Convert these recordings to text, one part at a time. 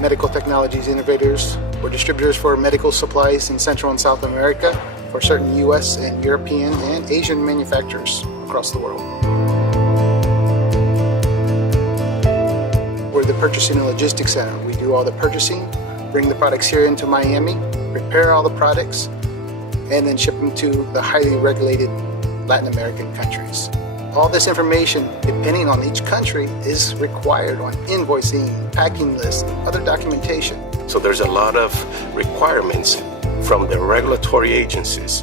medical technologies innovators. We're distributors for medical supplies in Central and South America for certain US and European and Asian manufacturers across the world. We're the purchasing and logistics center. We do all the purchasing, bring the products here into Miami, prepare all the products, and then ship them to the highly regulated Latin American countries. All this information, depending on each country, is required on invoicing, packing lists, other documentation. So there's a lot of requirements from the regulatory agencies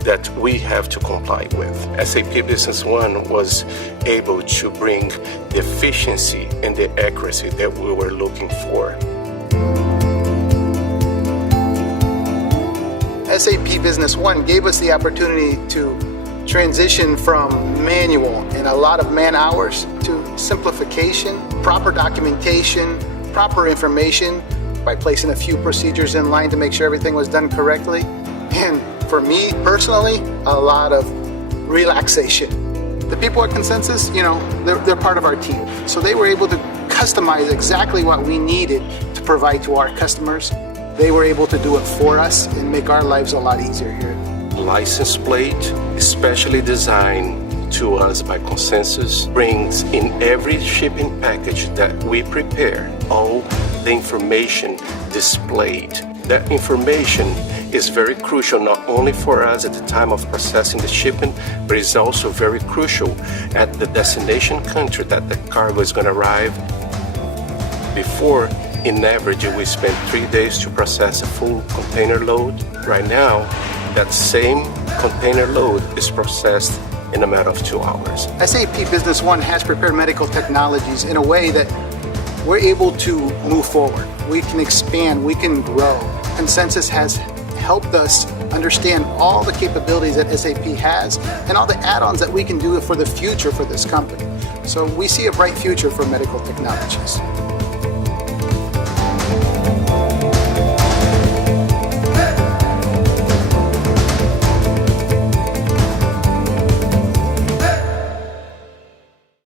that we have to comply with. SAP Business One was able to bring the efficiency and the accuracy that we were looking for. SAP Business One gave us the opportunity to transition from manual and a lot of man hours to simplification, proper documentation, proper information by placing a few procedures in line to make sure everything was done correctly. And for me personally, a lot of relaxation. The people at Consensus, they're part of our team. So they were able to customize exactly what we needed to provide to our customers. They were able to do it for us and make our lives a lot easier here. License plate, especially designed to us by Consensus, brings in every shipping package that we prepare all the information displayed. That information is very crucial not only for us at the time of processing the shipment, but it's also very crucial at the destination country that the cargo is going to arrive. Before, in average, we spend 3 days to process a full container load. Right now, that same container load is processed in a matter of 2 hours. SAP Business One has prepared medical technologies in a way that we're able to move forward. We can expand, we can grow. Consensus has helped us understand all the capabilities that SAP has and all the add-ons that we can do for the future for this company. So we see a bright future for medical technologies.